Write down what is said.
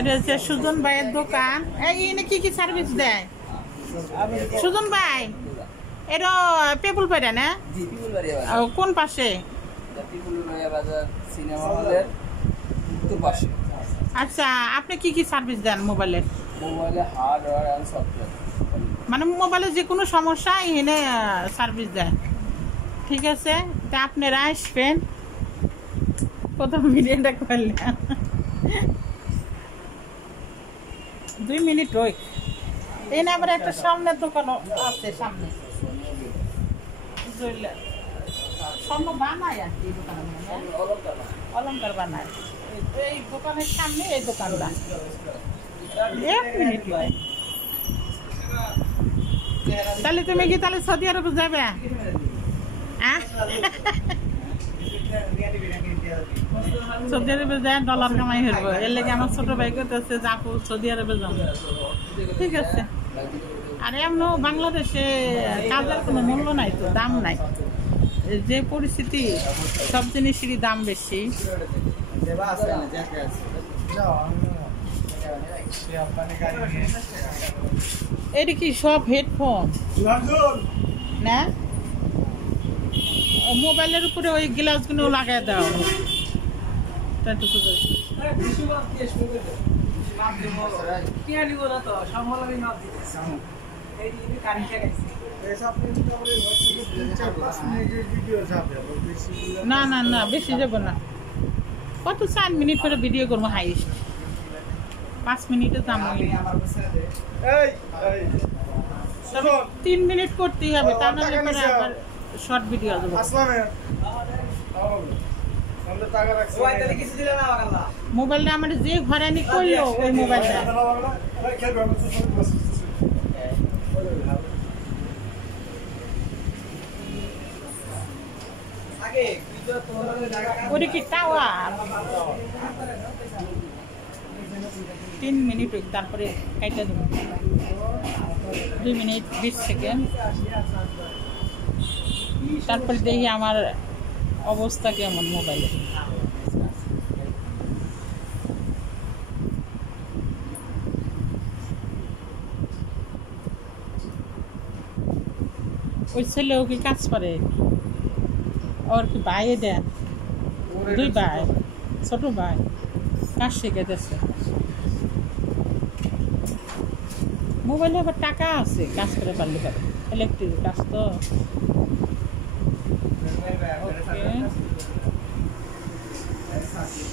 এটা হচ্ছে সুজন ভাইয়ের দোকান। এনে কি কি সার্ভিস দেয় সুজন ভাই? এটা পেপুল পাড়া না? কোন পাশে? আচ্ছা, আপনি কি কি সার্ভিস দেন মোবাইলের? হার্ডওয়্যার এন্ড সফটওয়্যার, মানে মোবাইলের যে কোনো সমস্যা এনে সার্ভিস দেয়। ঠিক আছে, তা আপনারা আসবেন। প্রথম ভিডিওটা করলেন 2 মিনিট ওই এনে আবার একটা সামনের দোকান আছে, সামনে স্বর্ণ বানায় আর কি, অলঙ্কার বানায়। এই দোকানের সামনে এই দোকানটা। 1 মিনিট। তাহলে তুমি কি তাহলে সৌদি আরবে যাবে? সৌদি আরবে যায় ডলার কামাই হইব। এর লেগে আমার ছোট ভাই করতেছে যে আপু সৌদি আরবে যাবো। ঠিক আছে, আর এমন বাংলাদেশে কাজের কোনো মূল্য নাই, তো দাম নাই। যে পরিস্থিতি, সব জিনিসেরই দাম বেশি। এটা কি সব হেডফোন না? মোবাইলের উপরে ওই গ্লাসগুলো লাগাই দাও। না না না, বেশি যাব না। কত 4 মিনিট করে ভিডিও করবো হাইস্ট, 5 মিনিটে দাম। 3 মিনিট করতেই হবে, তা নাহলে পরে আবার শর্ট ভিডিও দেবো। মোবাইলটা আমার যে ঘরে আনি করলো ওই মোবাইলটা। ওটা কি টাওয়ার? 3 মিনিট তারপরে কাইটা দেবো। 2 মিনিট 20 সেকেন্ড। তারপরে দেখি আমার অবস্থা কেমন মোবাইলে। ওই ছেলেও কি কাজ করে? ওর কি ভাই দেন? 2 ভাই, ছোট ভাই কাজ শিখাইতেছে। মোবাইলে আবার টাকা আছে, কাজ করে পারলে পারে। ইলেকট্রিক কাজ তো। ওকে।